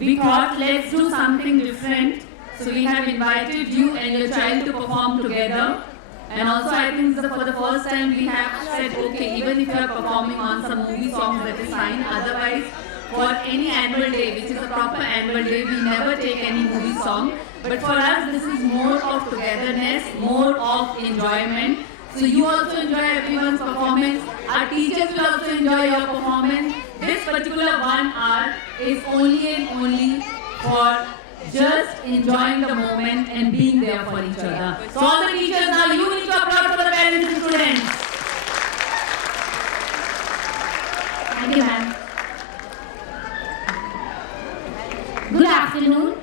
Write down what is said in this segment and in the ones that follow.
we thought let's do something different. So we have invited you and your child to perform together. And also I think for the first time we have said, okay, even if you are performing on some movie songs, that is fine. Otherwise, for any annual day, which is a proper annual day, we never take any movie song. But for us, this is more of togetherness, more of enjoyment. So you also enjoy everyone's performance. Our teachers will also enjoy your performance. This particular 1 hour is only and only for just enjoying the moment and being there for each other. So all the teachers now, you need to applaud for the parents and students. Thank you, ma'am. Good afternoon,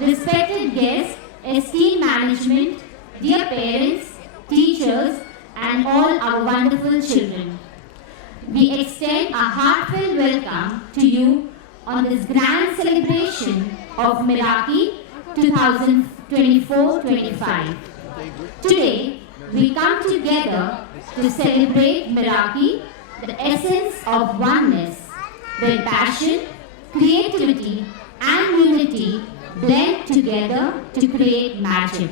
respected guests, esteemed management, dear parents, teachers, and all our wonderful children. We extend a heartfelt welcome to you on this grand celebration of Meraki 2024-25. Today, we come together to celebrate Meraki, the essence of oneness, where passion, creativity, and unity blend together to create magic.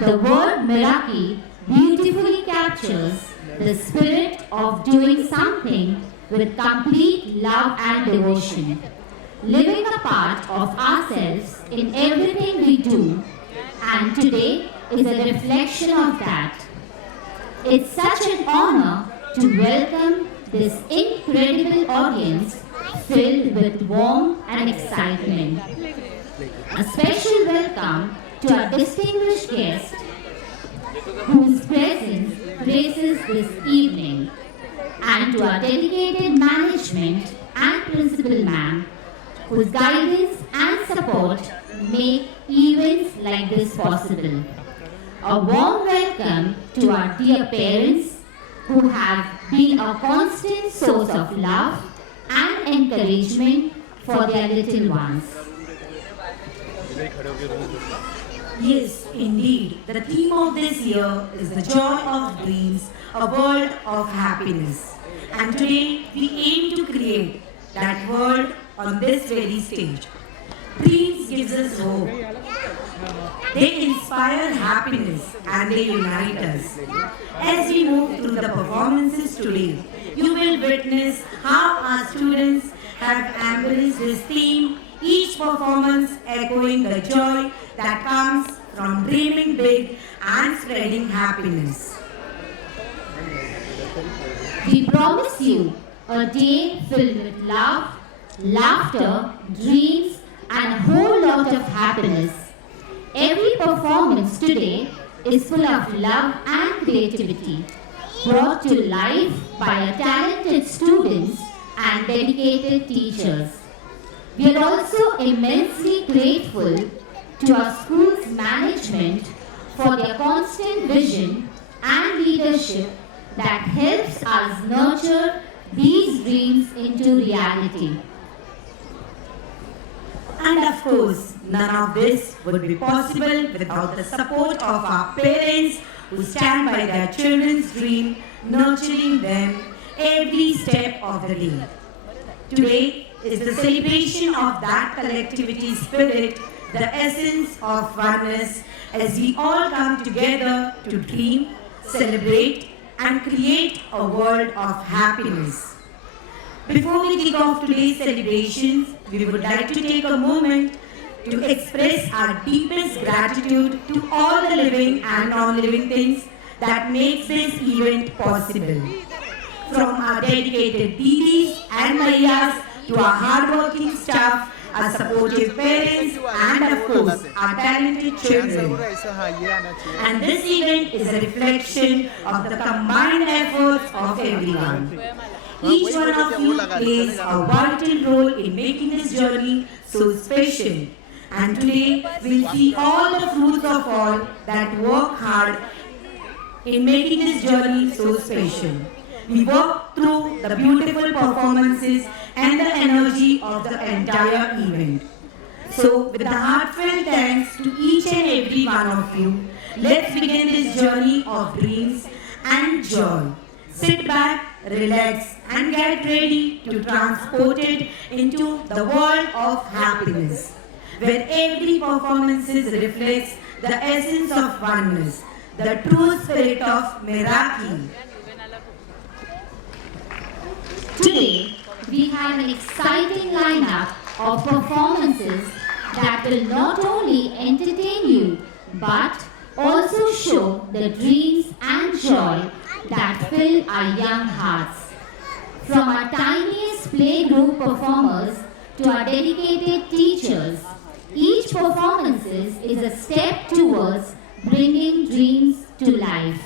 The word Meraki beautifully captures the spirit of doing something with complete love and devotion, living a part of ourselves in everything we do, and today is a reflection of that. It's such an honor to welcome this incredible audience filled with warmth and excitement. A special welcome to our distinguished guest whose presence graces this evening, and to our dedicated management and principal ma'am whose guidance and support make events like this possible. A warm welcome to our dear parents who have been a constant source of love and encouragement for their little ones. Yes, indeed. The theme of this year is the joy of dreams, a world of happiness. And today we aim to create that world on this very stage. Dreams gives us hope. They inspire happiness and they unite us. As we move through the performances today, you will witness how our students have embraced this theme, each performance echoing the joy that comes from dreaming big and spreading happiness. We promise you a day filled with love, laughter, dreams, and a whole lot of happiness. Every performance today is full of love and creativity, brought to life by our talented students and dedicated teachers. We are also immensely grateful to our school's management for their constant vision and leadership that helps us nurture these dreams into reality. And of course, none of this would be possible without the support of our parents who stand by their children's dream, nurturing them every step of the day. Today is the celebration of that collectivity spirit, the essence of oneness, as we all come together to dream, celebrate, and create a world of happiness. Before we kick off today's celebrations, we would like to take a moment to express our deepest gratitude to all the living and non-living things that makes this event possible. From our dedicated Didis and Mayas to our hardworking staff, our supportive parents, and of course, our talented children. And this event is a reflection of the combined efforts of everyone. Each one of you plays a vital role in making this journey so special. And today, we'll see all the fruits of all that work hard in making this journey so special. We walk through the beautiful performances and the energy of the entire event. So, with the heartfelt thanks to each and every one of you, let's begin this journey of dreams and joy. Sit back, relax, and get ready to transport it into the world of happiness, where every performance reflects the essence of oneness, the true spirit of Meraki. Today, we have an exciting lineup of performances that will not only entertain you but also show the dreams and joy that fill our young hearts. From our tiniest playgroup performers to our dedicated teachers, each performance is a step towards bringing dreams to life.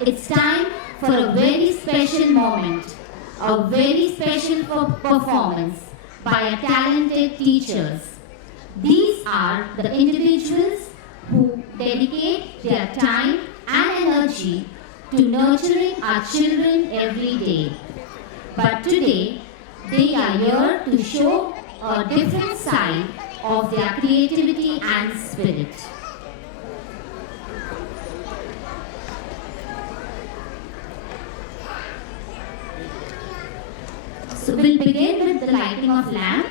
It's time for a very special moment, a very special performance by our talented teachers. These are the individuals who dedicate their time and energy to nurturing our children every day. But today, they are here to show a different side of their creativity and spirit. So we'll begin with the lighting of lamp.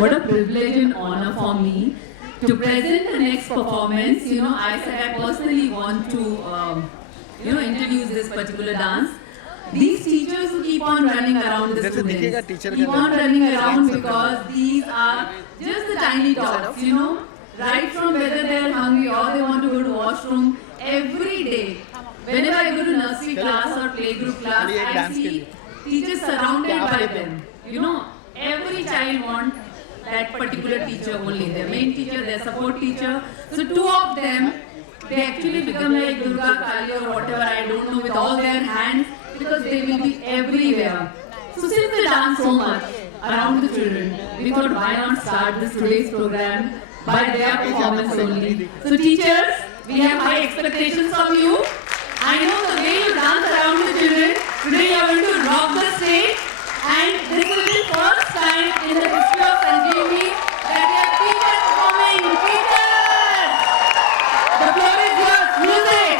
What a privilege and honor for me to present the next performance. I said I personally want to, introduce this particular dance. These teachers who keep on running around the students, keep on running around because these are just the tiny tots, right from whether they're hungry or they want to go to washroom every day. Whenever I go to nursery class or playgroup class, I see teachers surrounded by them. Every child wants that particular teacher only, their main teacher, their support teacher. So two of them, they actually become like Durga, Kali or whatever, I don't know, with all their hands because they will be everywhere. So since they dance so much around the children, we thought why not start this today's program by their performance only. So teachers, we have high expectations from you. I know the way you dance around the children, today you are going to rock the stage. And this will be the first time in the history of Sanjeevani that we have teachers performing. Teachers! The floor is yours. Music!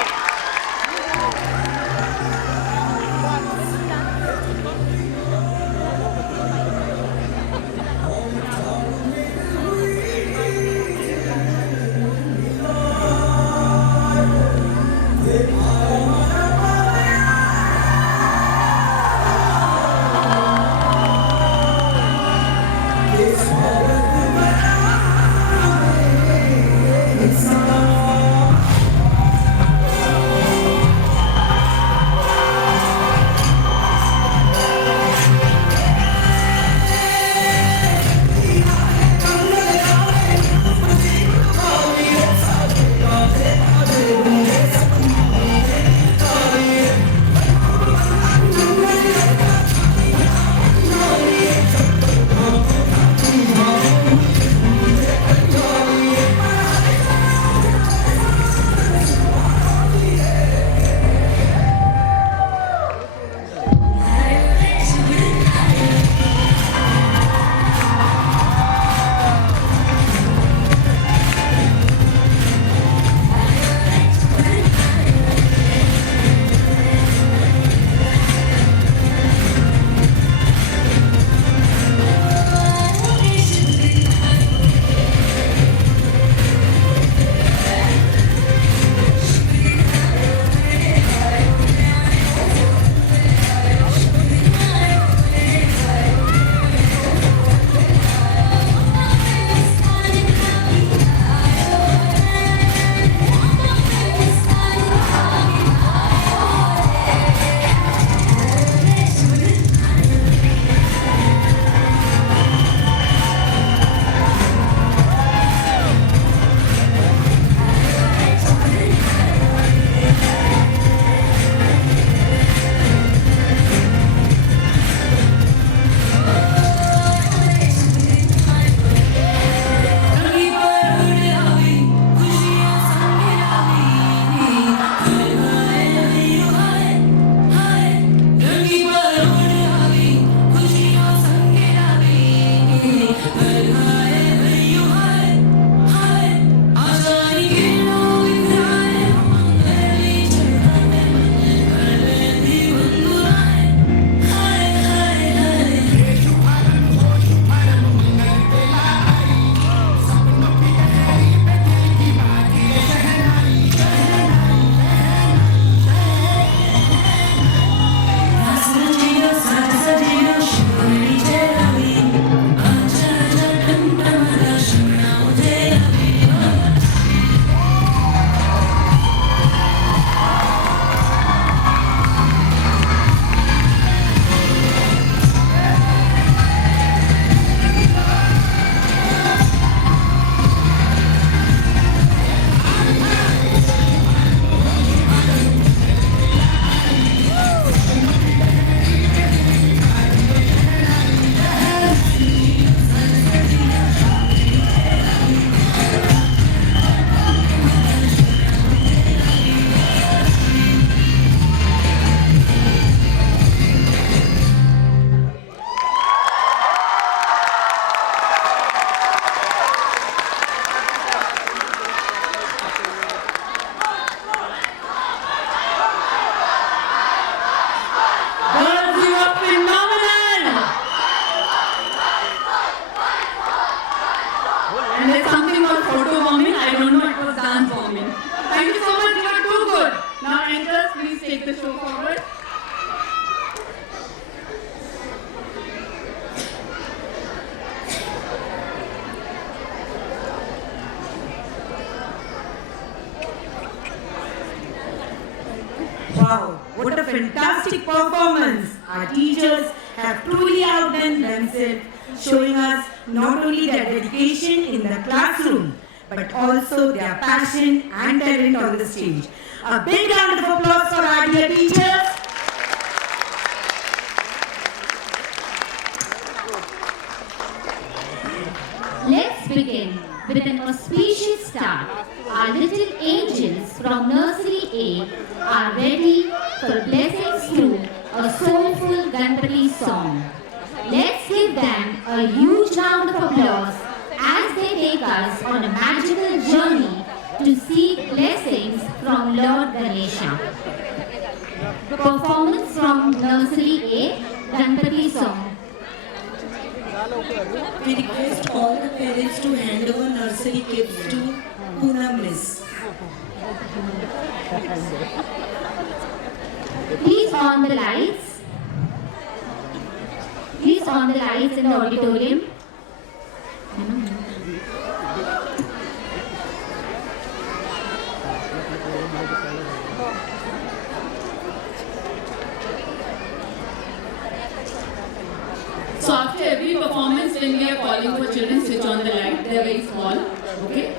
fantastic performance. Our teachers have truly outdone themselves, showing us not only their dedication in the classroom, but also their passion and talent on the stage. A big round of applause for our dear teachers. Let's begin with an auspicious start. Our little angels from Nursery A are ready for blessings through a soulful Ganpati song. Let's give them a huge round of applause as they take us on a magical journey to seek blessings from Lord Ganesha. Performance from Nursery A, Ganpati song. We request all the parents to hand over nursery kids to Poonam Miss. Please on the lights. Please on the lights in the auditorium. So after every performance, when we are calling for children, switch on the light. They are very small. Okay.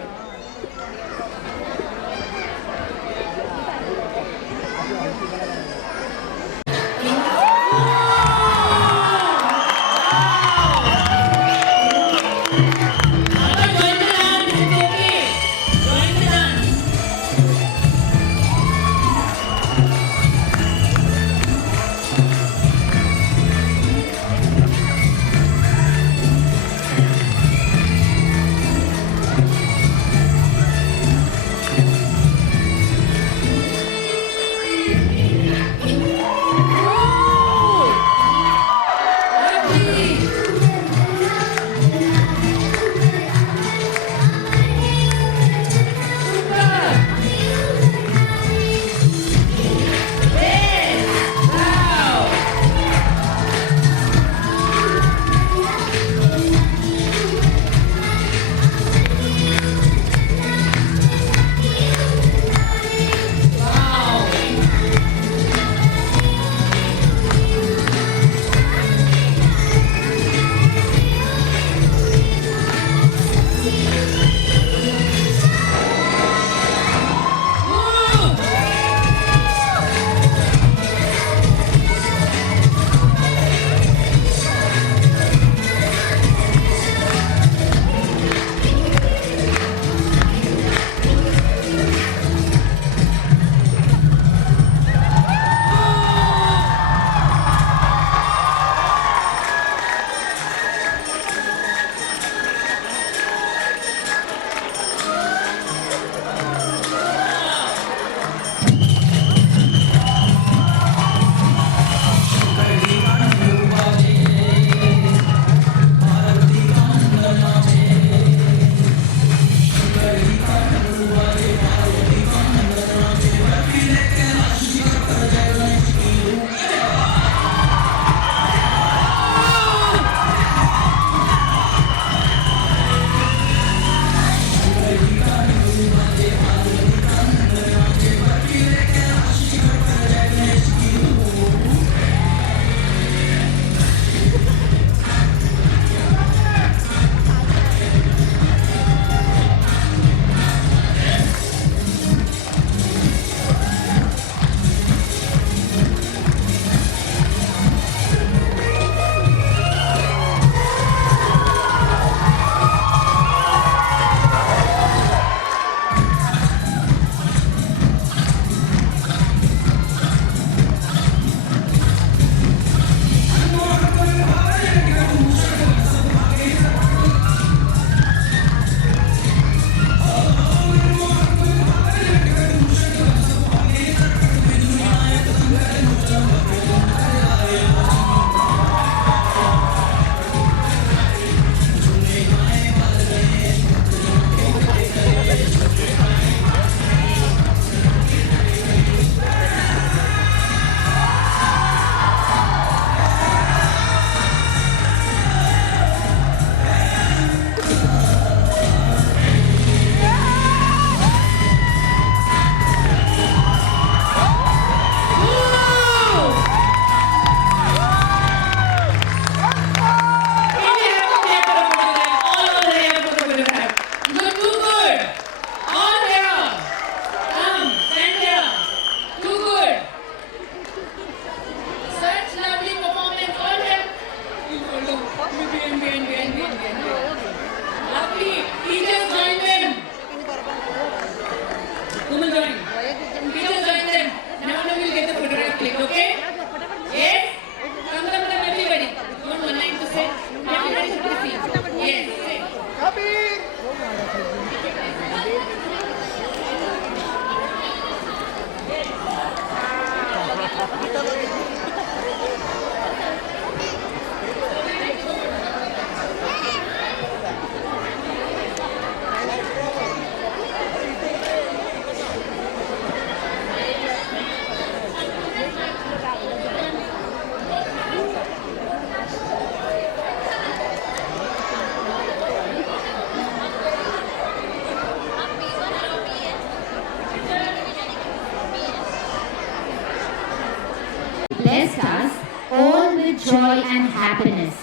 joy and happiness.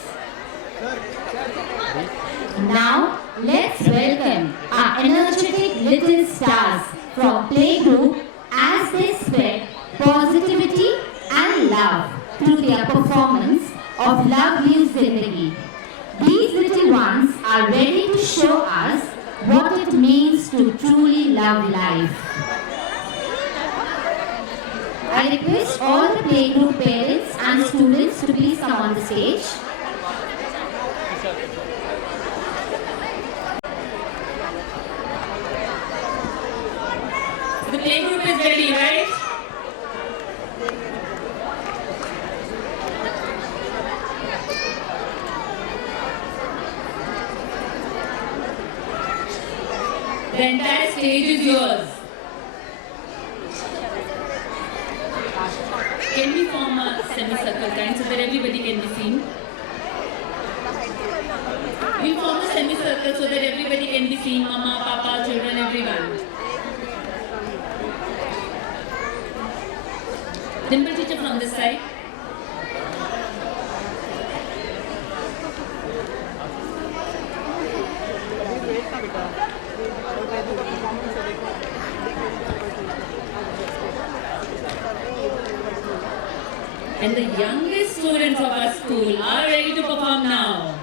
Now, let's welcome our energetic little stars from playgroup as they spread positivity and love through their performance of Love You Zindagi. These little ones are ready to show us what it means to truly love life. I request all the playgroup parents and students to please come on the stage. The playgroup is ready, right? The entire stage is yours. Can we form a semicircle kind so that everybody can be seen? We'll form a semicircle so that everybody can be seen, mama, papa, children, everyone. Dimple teacher from this side. And the youngest students of our school are ready to perform now.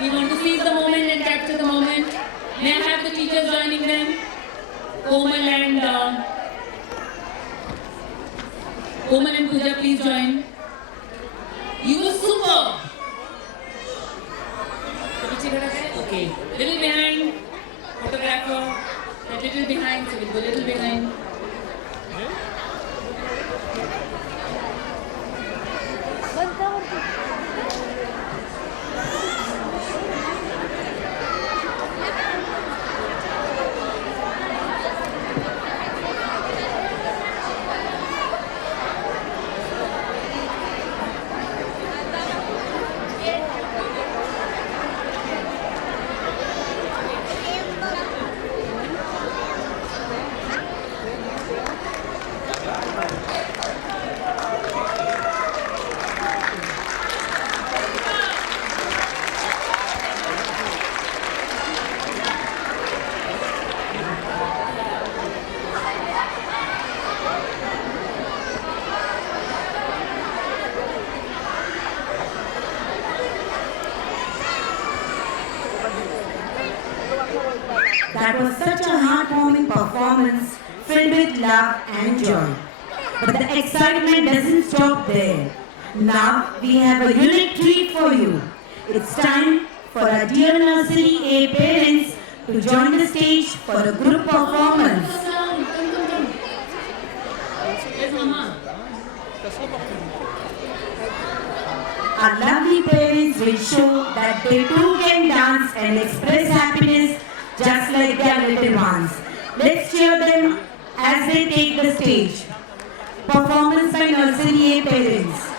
We want to seize the moment and capture the moment. May I have the teachers joining them? Komal and Komal and Pooja, please join. You were super. Okay. Little behind. Photographer. That little behind. So we'll go little behind. That was such a heartwarming performance filled with love and joy. But the excitement doesn't stop there. Now we have a unique treat for you. It's time for our dear Nursery A parents to join the stage for a group performance. Yes, Mama. Our lovely parents will show that they too can dance and express happiness just like their little ones. Let's cheer them as they take the stage. Performance by Nursery A parents.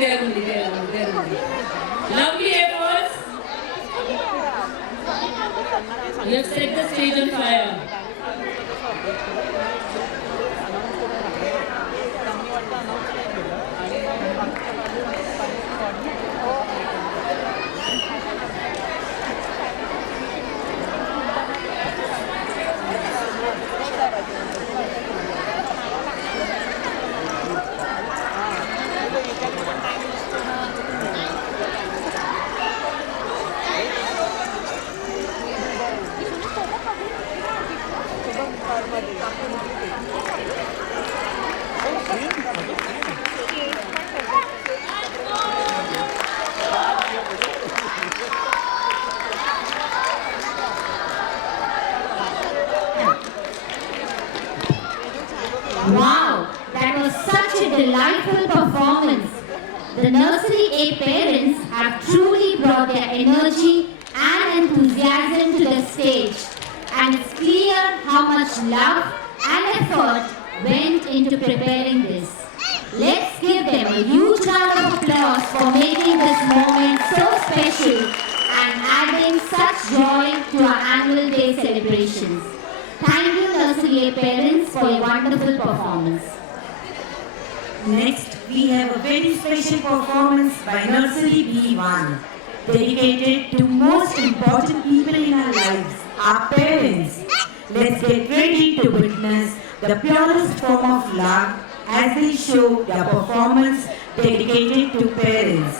there only, there only, there only. Lovely efforts. You have set the stage on fire. Wow, that was such a delightful performance. The nursery A parents have truly brought their energy and enthusiasm to the stage, and it's clear how much love and effort went into preparing this. Let's give them a huge round of applause for making this moment so special and adding such joy to our annual day celebrations. Thank you, Nursery A parents, for your wonderful performance. Next, we have a very special performance by Nursery B1, dedicated to most important people in our lives, our parents. Let's get ready to witness the purest form of love as they show their performance dedicated to parents.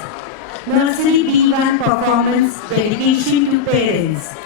Nursery B1 performance dedication to parents.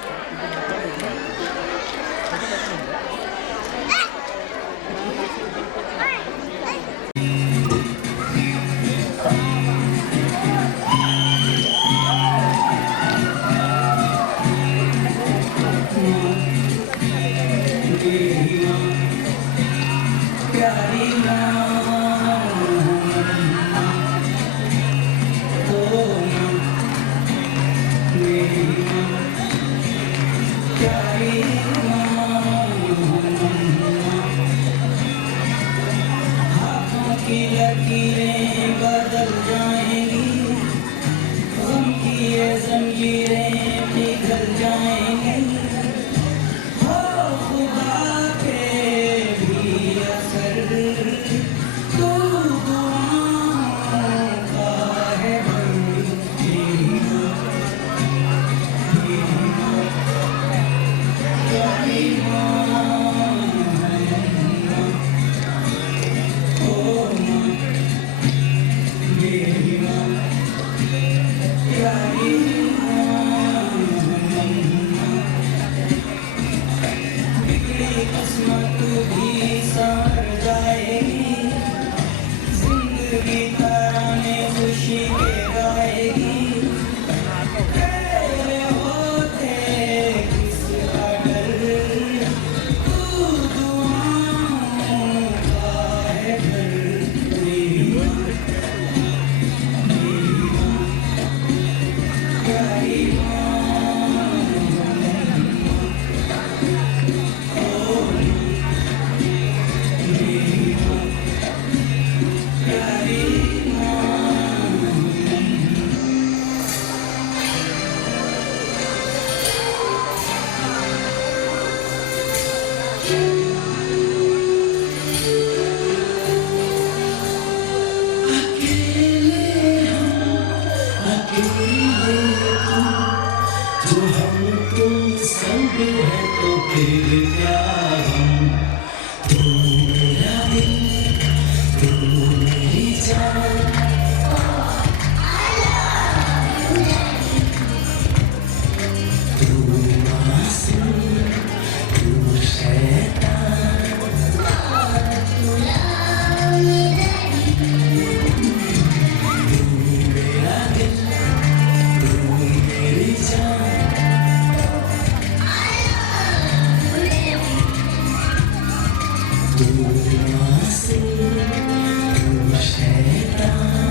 Tu nasce, tu sei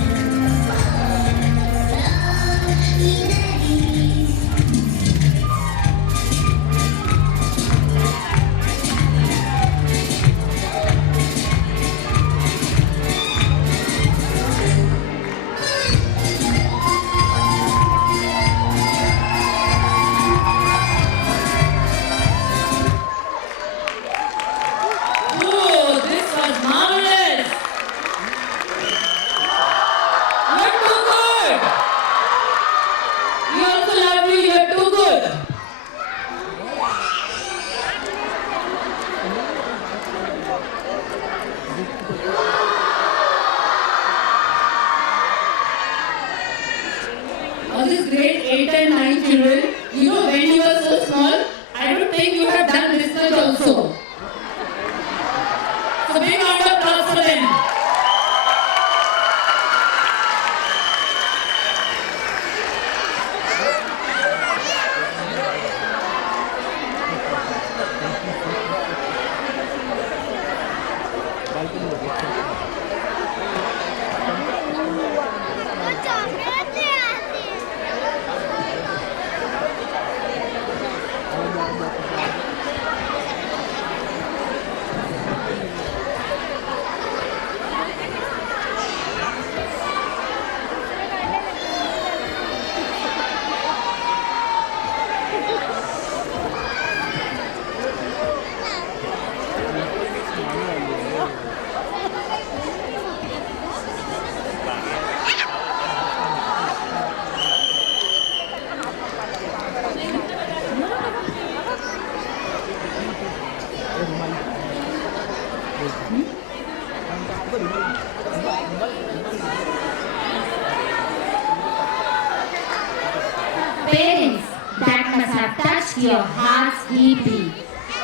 Parents, that must have touched your hearts deeply.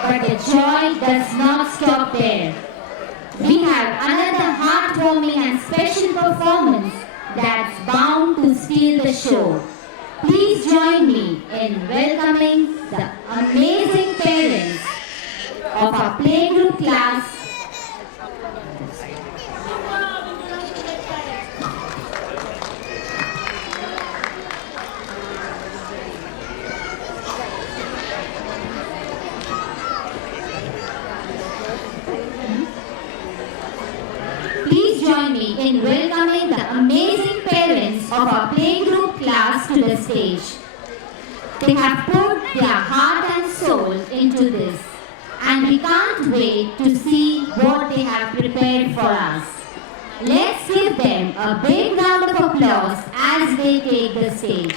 But the joy does not stop there. We have another heartwarming and special performance that's bound to steal the show. Please join me in welcoming the amazing parents of our playgroup class. Please join me in welcoming the amazing parents of our playgroup class to the stage. They have put their heart and soul into this, and we can't wait to see what they have prepared for us. Let's give them a big round of applause as they take the stage.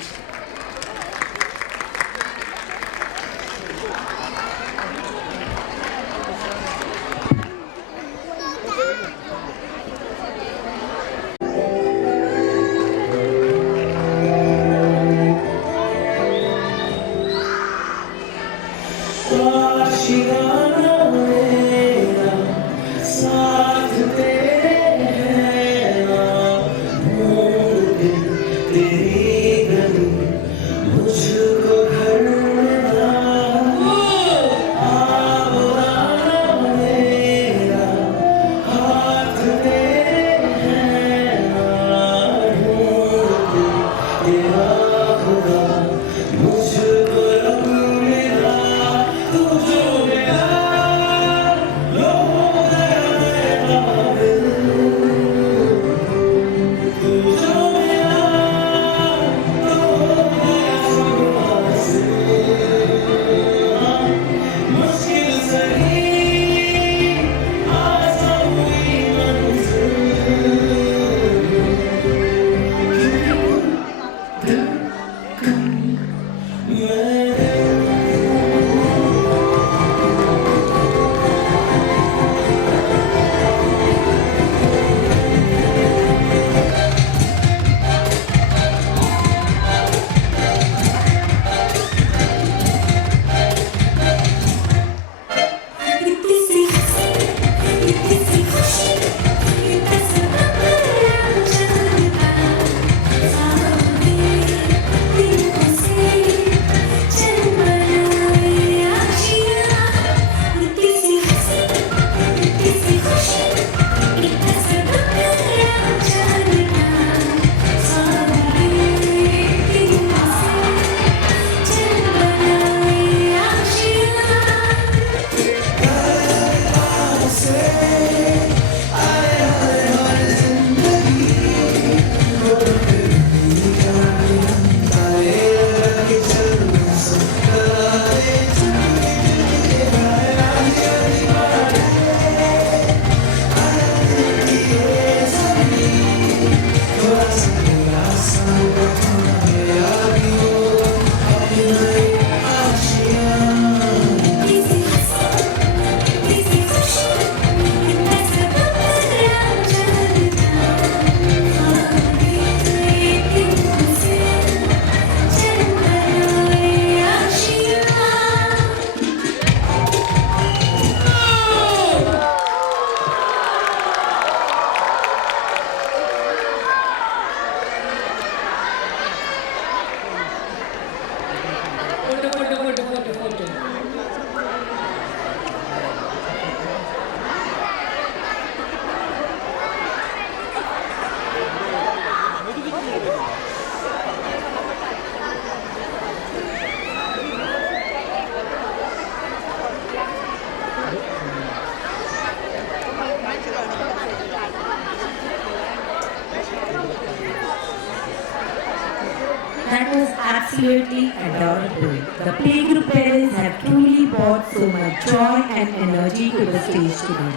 That was absolutely adorable. The playgroup parents have truly brought so much joy and energy to the stage today.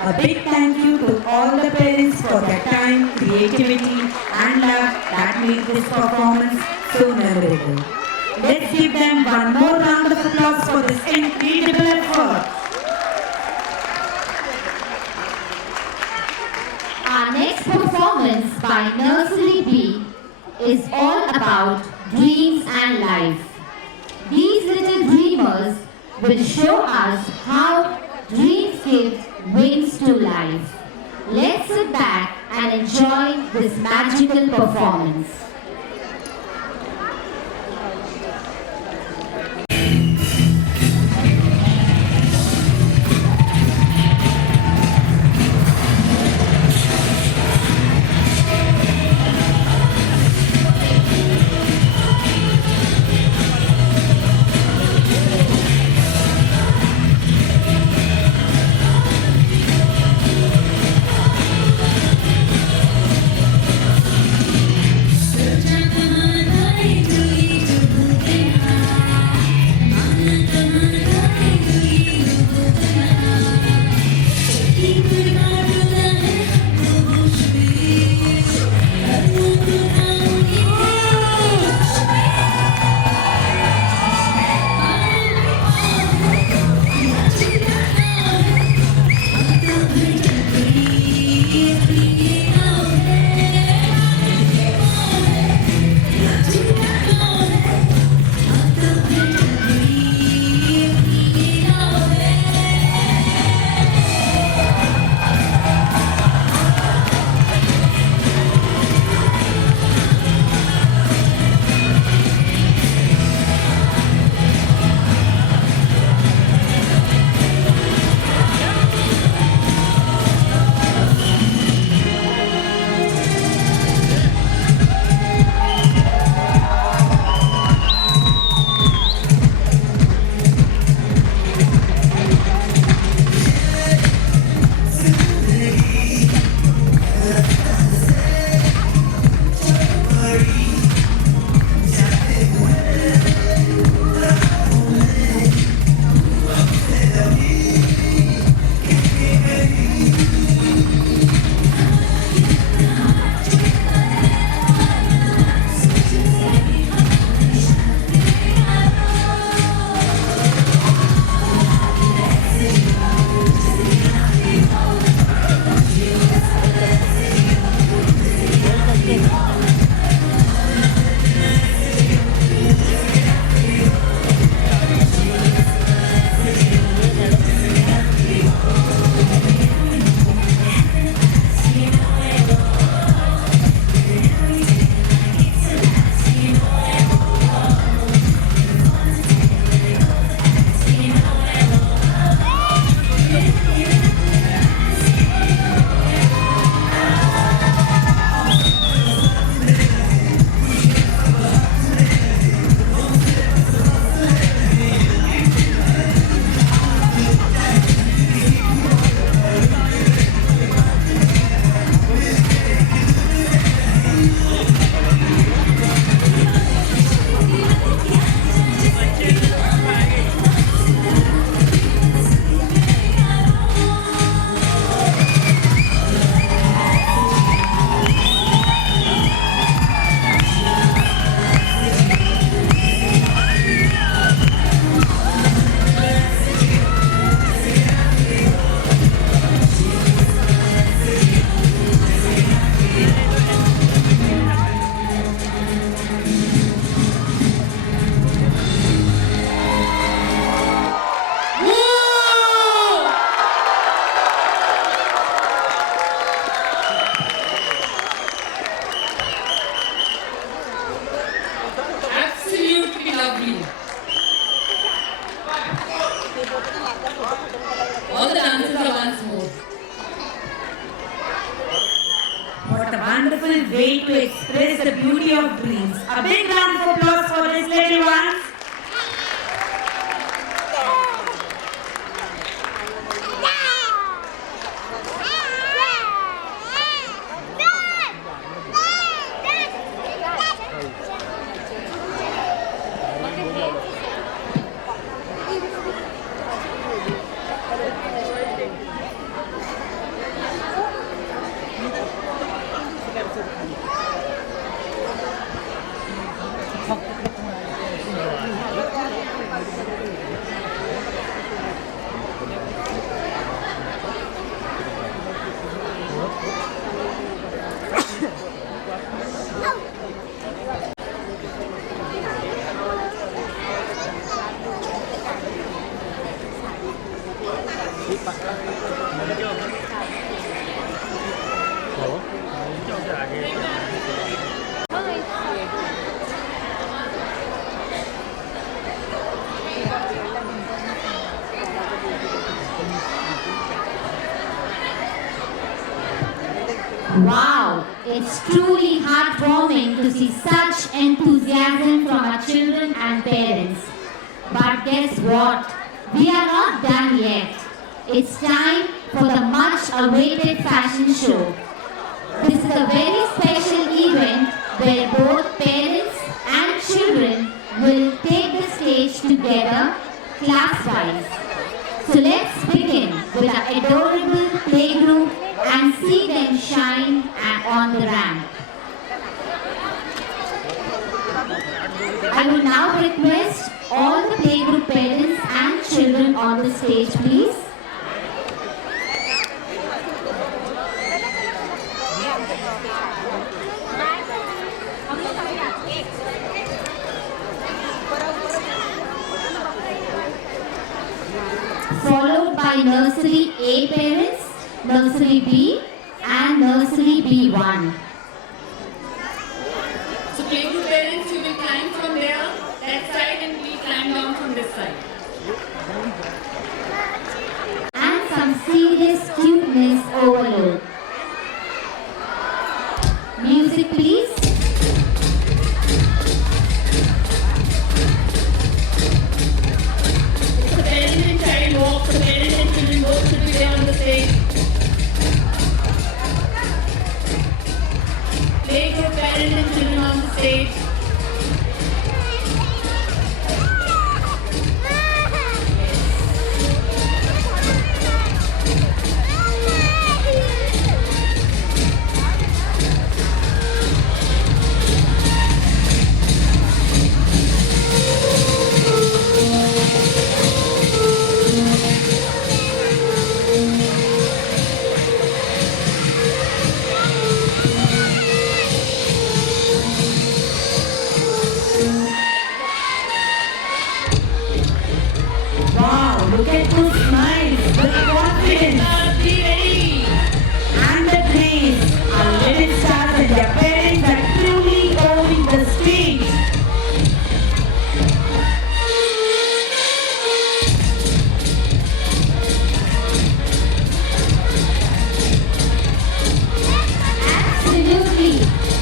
A big thank you to all the parents for their time, creativity and love that made this performance so memorable. Let's give them one more round of applause for this incredible effort. Our next performance by Nursery B is all about dreams and life. These little dreamers will show us how dreams give wings to life. Let's sit back and enjoy this magical performance. All the dancers are once more. What a wonderful way to express the beauty of dreams. A big round of applause for this lady ones. Wow, it's truly heartwarming to see such enthusiasm from our children and parents. But guess what? We are not done yet. It's time for the much awaited fashion show. This is a very special event where both parents and children will take the stage together class-wise. So let's begin with our adorable playgroup and see them shine on the ramp. I will now request all the playgroup parents and children on the stage, please. Followed by Nursery A parents, Nursery B and Nursery B1. So playgroup parents, you will climb from there, that side, and we climb down from this side. And some serious cuteness overload. Music please. The parent and child walk, the parent and children both should be there on the stage. Playgroup parent and children on the stage. Wow, look at those smiles, the confidence Be ready. and the grace. Our little stars and their parents are truly owning the stage. Absolutely.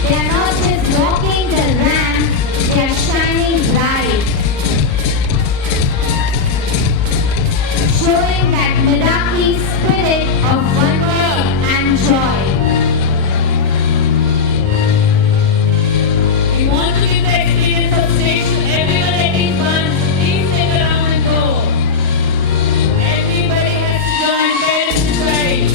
They are not just walking the ramp, they are shining bright. Showing that Meraki spirit of wonder and joy. We want to give the experience of stage to everyone at each bunch. Please take around and go. Everybody has to join parents and child.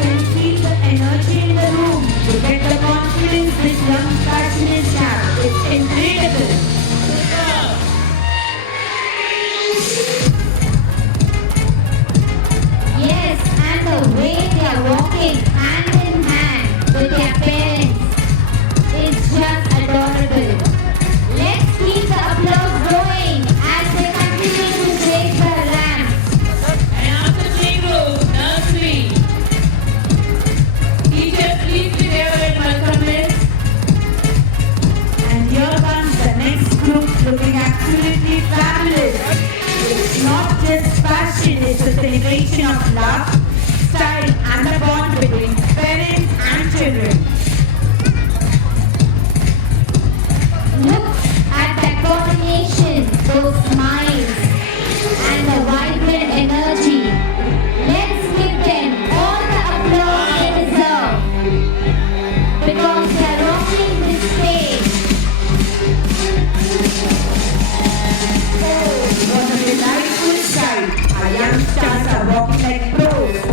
Can feel the energy in the room. Look at the confidence this young fashionista have. It's incredible. Superb. Yes, and the way they are walking hand in hand with their parents is just adorable. Let's keep the applause going as they continue to grace the ramp. And after playgroup, nursery. Teachers, please be there and welcome Miss. And here comes the next group looking absolutely fabulous. It's not just fashion, it's a celebration of love, style and the bond between parents and children. Look at that coordination, those smiles, and the vibrant energy. Let's give them all the applause they deserve because they are rocking this stage. Oh, what a delightful sight. Our young stars are walking like pros.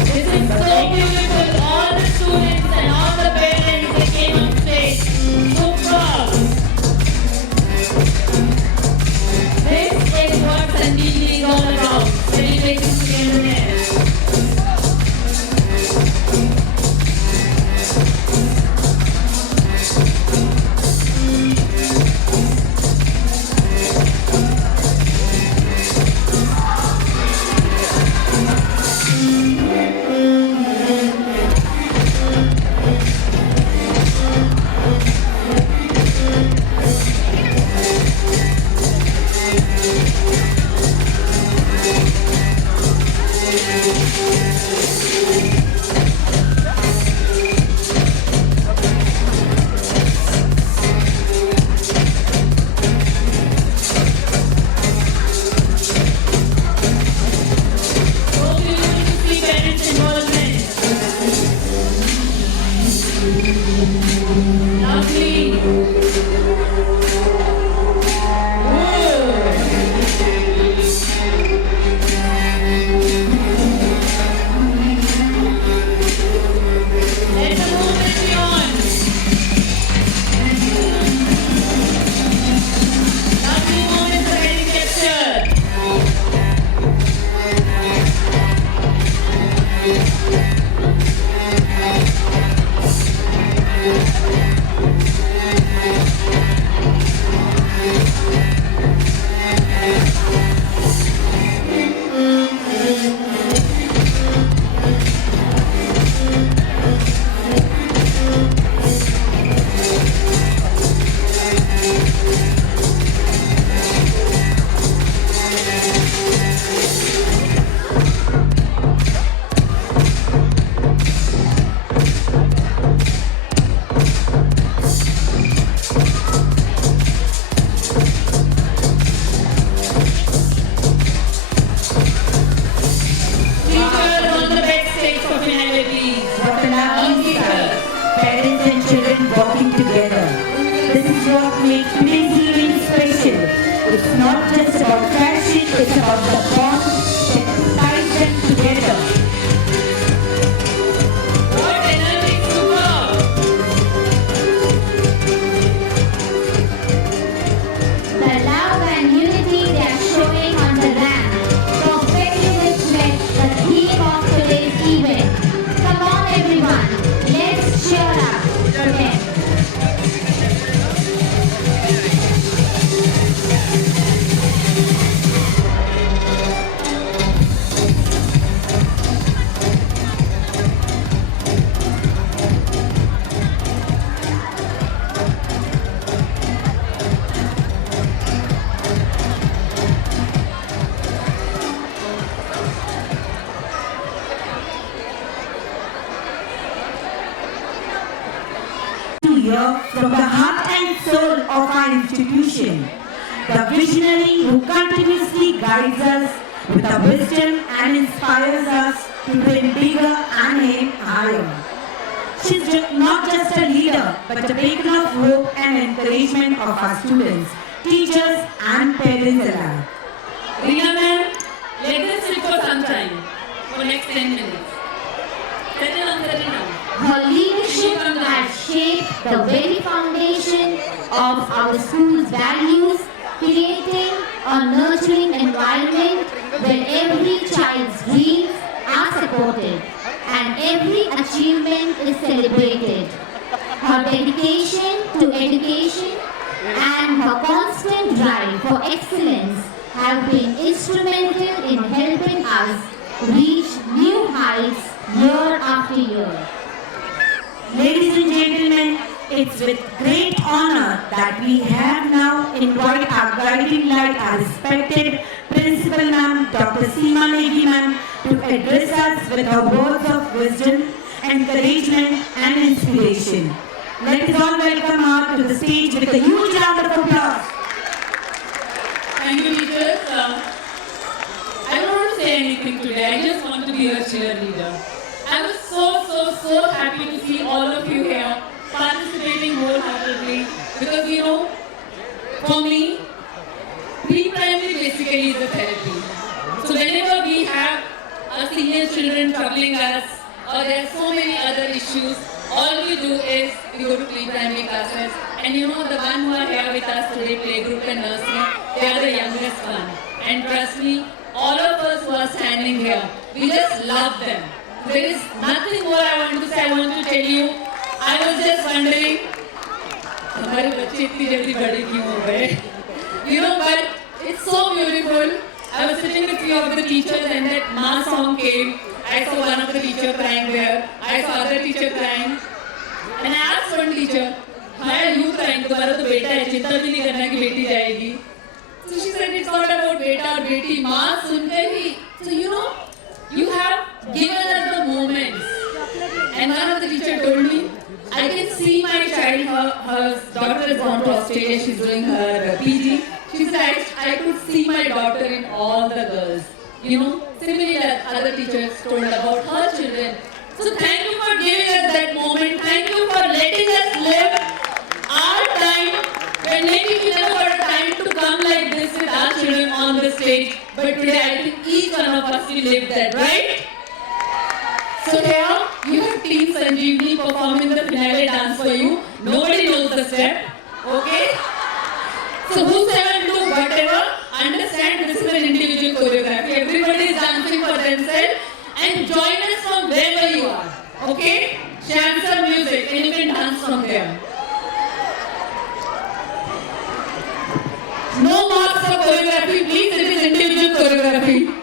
From the heart and soul of our institution, the visionary who continuously guides us with the wisdom and inspires us to dream bigger and aim higher. She's not just a leader, but a beacon of hope and encouragement of our students, teachers and parents alike. Reena ma'am, let us sit for some time, for next 10 minutes. Settle down. Her leadership has shaped the very foundation of our school's values, creating a nurturing environment where every child's dreams are supported and every achievement is celebrated. Her dedication to education and her constant drive for excellence have been instrumental in helping us reach new heights year after year. Ladies and gentlemen, it's with great honor that we have now invited our guiding light, our respected Principal Ma'am, Dr. Seema Negi Ma'am, to address us with her words of wisdom, encouragement and inspiration. Let us all welcome her to the stage with a huge round of applause. Thank you, teachers. I don't want to say anything today. I just want to be a cheerleader. I was so happy to see all of you here participating wholeheartedly because for me, pre-primary basically is a therapy. So whenever we have our senior children troubling us or there are so many other issues, all we do is we go to pre-primary classes and the one who are here with us today, playgroup and nursery, they are the youngest one. And trust me, all of us who are standing here, we just love them. There is nothing more I want to say. I want to tell you, I was just wondering, हमारे बच्चे इतनी जल्दी बड़े क्यों हो गए? But it's so beautiful. I was sitting with few of the teachers and that Ma song came. I saw one of the teachers crying there. I saw other teacher crying. And I asked one teacher, why are you crying? तुम्हारा तो बेटा है, चिंता भी नहीं करना कि बेटी जाएगी. So she said, it's not about beta or beti. Ma sunte hi. So you have given us the moments. And one of the teacher told me, I can see my child, her daughter has gone to Australia, she's doing her PG. She said, I could see my daughter in all the girls. You know, similarly other teachers told about her children. So thank you for giving us that moment. Thank you for letting us live our time when maybe we never got a time to come like this with our children on the stage. But today I think each one of us will live that, right? So here you have Team Sanjeevani performing the finale dance for you. Nobody knows the step, okay? So whosoever do whatever, understand this is an individual choreography. Everybody is dancing for themselves and join us from wherever you are, okay? Chant some music and you can dance from there. No marks for choreography, please. It is individual choreography.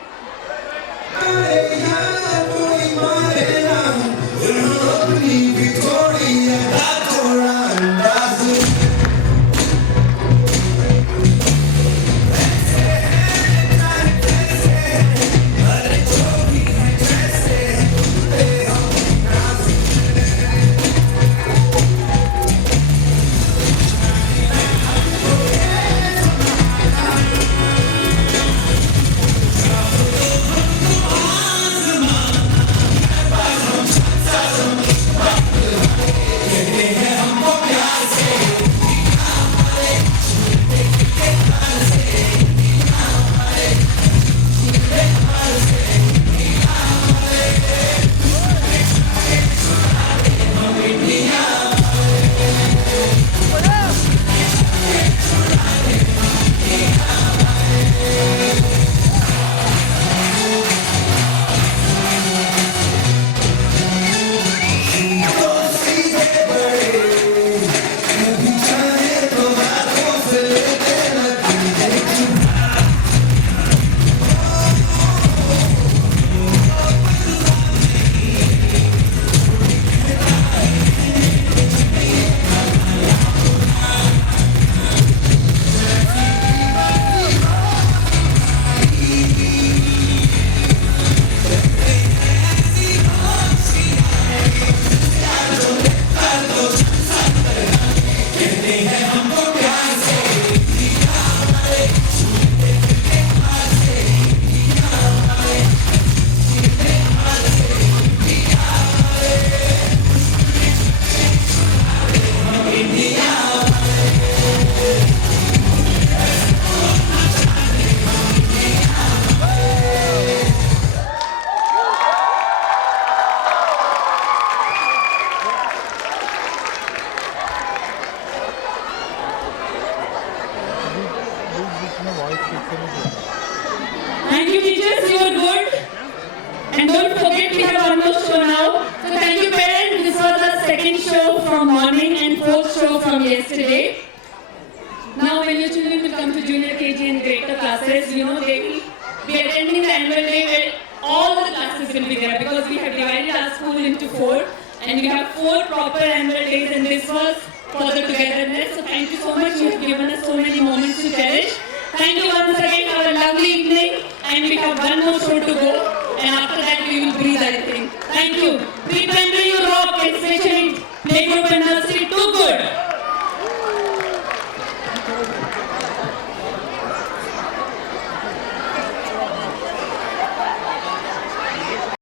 Thank you, teachers. You are good. And don't forget, we have one more show now. So thank you, parents. This was the second show from morning and fourth show from yesterday. Now, when your children will come to junior KG and greater classes, you know, they will be attending the annual day where all the classes will be there because we have divided our school into 4 and we have 4 proper annual days, and this was for the togetherness. So thank you so much.